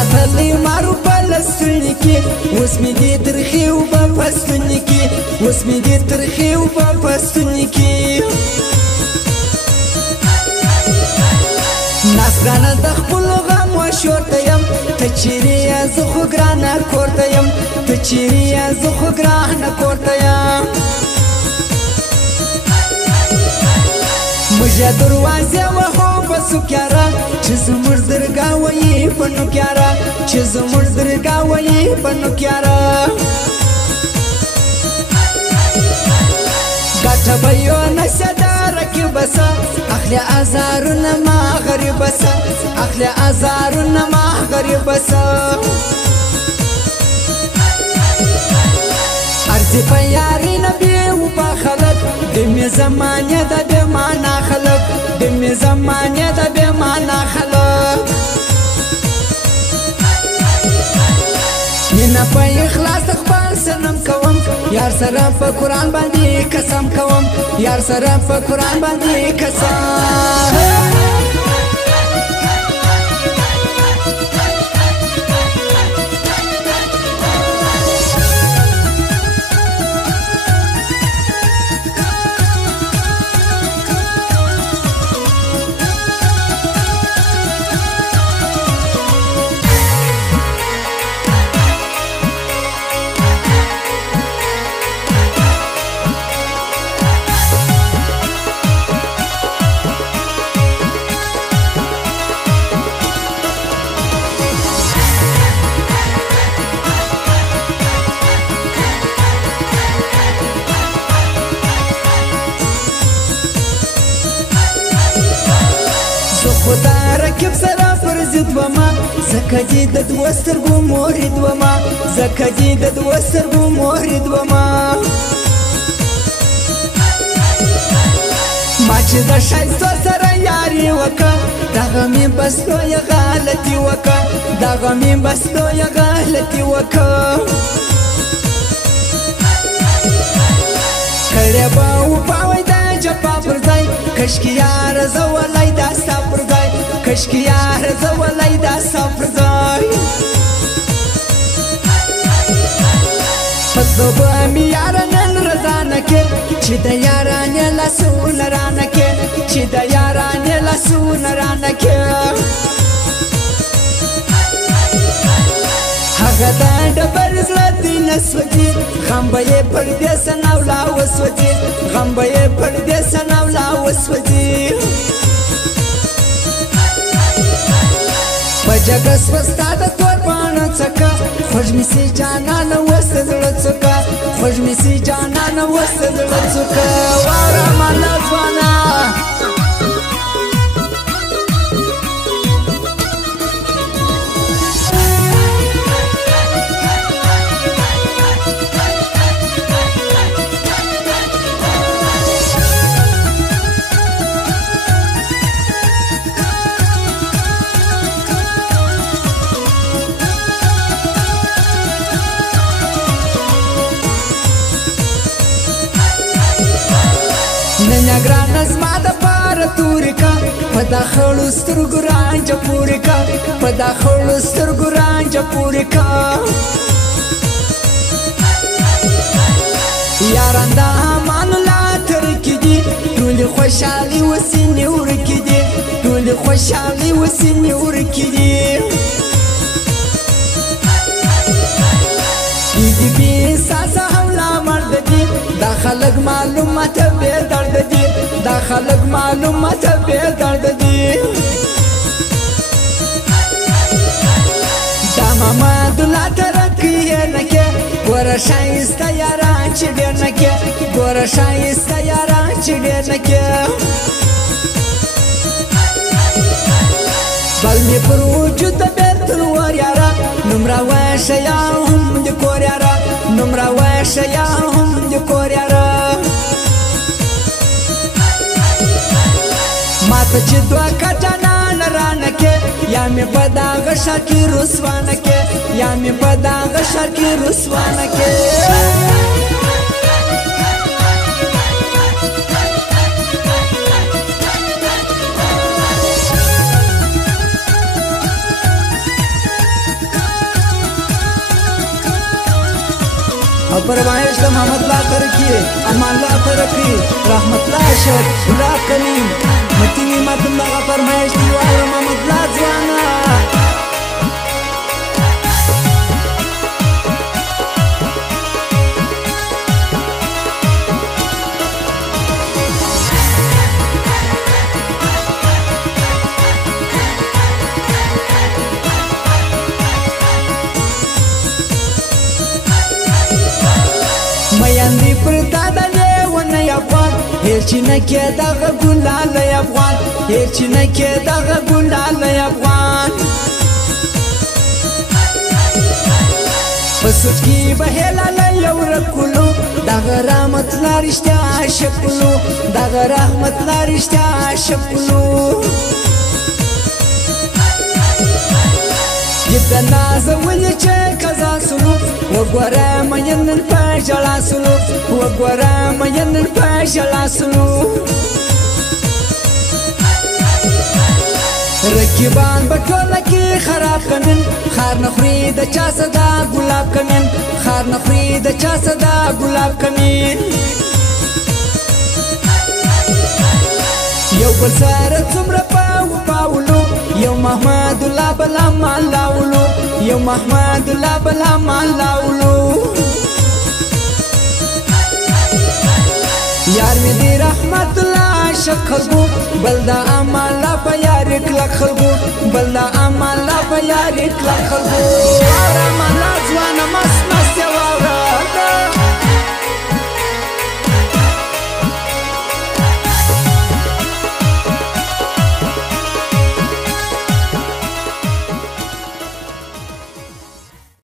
ساتلی مارو پلستونی کی اوس می دی ترخی و با پستونی کی اوس می دی ترخی و با پستونی کی ناسګانه د خپل غم و شورته یم ته چیرې زه خو ګرانه کورته یم ته چیرې زه خو ګرانه کورته یم مجھے دروازه وهو بسو کیارا چې زموږ درګاه وایي بنو کیارا چې زموږ درګاه وایي بنو کیارا ګټه به یو نشه داره کې بسه اخلي ازارونه ما غریب بسه اخلي ازارونه ما غریب بسه ارزي په یاري نبی و په خلق د می زمانه د به معنا خلق د می زمانه د به معنا خلق مینا په اخلاص خپل سنم کوم یار سره په قران باندې قسم کوم یار سره په قران باندې قسم خدا رکب سره پر ضد وما زکه دې د دوه سترګو مورید وما زکه دې د دوه سترګو مورید وما ما چې د ښایستو سره یاري وکړه دغه مې بس لویه غلطي وکړه دغه مې بس لویه غلطي وکړه کړی به وپاوی د جفا پر ځای کشکې یاره زه ولی دا ستا پر ځای کشکې یاره زه ولی دا ستا پر ځای په زړه به مې یاره نن رضا نه کې چې د یارانې لاسونه رانه کې چې د یارانې لاسونه رانه کې هغه د ډبر زړه دی نه سوځي غم به یې پر دې سناولا وسوځي غم به یې پر دې سناولا وسوځي په جګه سوه ستا د تور پاڼه څکه خوږ مې سي جانانه اوس د زړه څوکه خوږ مې سي جانانه اوس د زړه څوکه واوره ماله ځوانه نن ګرانه زما د پاره تورې کا په دا خړو سترګو رانجه پورې کا په دا خړو سترګو رانجه پورې کا یاران د امان لا ترکې دي ټولې خوشحالي وسینې ورکې دي ټولې خوشحالي وسینې ورکې دي دی بی ساسا حولا مرد دی دا خلق معلومات بے درد دی دا خلق معلومات بے درد دی دا ماما دلا ترقیه نکه گورا شایسته یاران چی دیر نکه گورا شایسته یاران چی دیر نکه بل می پر وجود بیتن ور یارا نمرا وشه یا هم دی کور یارا نمرا وشه یا هم دی کور یارا ما ته چې دوه کټانان رانکې یا مې په دغه ښار کې رسوانه کې یا مې په دغه ښار کې رسوانه کې فرمایش د محمد الله ترکی امان الله ترکی رحمت الله شد الله کریم متینی متن دغه فرمایش دی وایو محمد الله ځوانا میاندی پر دادا لیونه افغان هیچی نکه دغه ګلاله افغان هیچی نکه دغه ګلاله افغان پسوت کی بهلاله یو رکلو دغه رحمت لارشتیا شکلو دغه رحمت لارشتیا شکلو یده نازولی چه کزا سلو وګوره مینن په ژړا سلو وګوره مینن په ژړا سلو رقیبان په ټوله کې خراب کمن خار نخوري د چا صدا ګلاب کمن خار نخوري د چا صدا ګلاب کمن یو بل سره څومره پاولو یو محمد الله بلا مالاولو یو محمد الله بلا مالاولو یار می دی رحمت الله شکلبو بلدا امالا په یار کلک خلبو بلدا امالا په یار کلک خلبو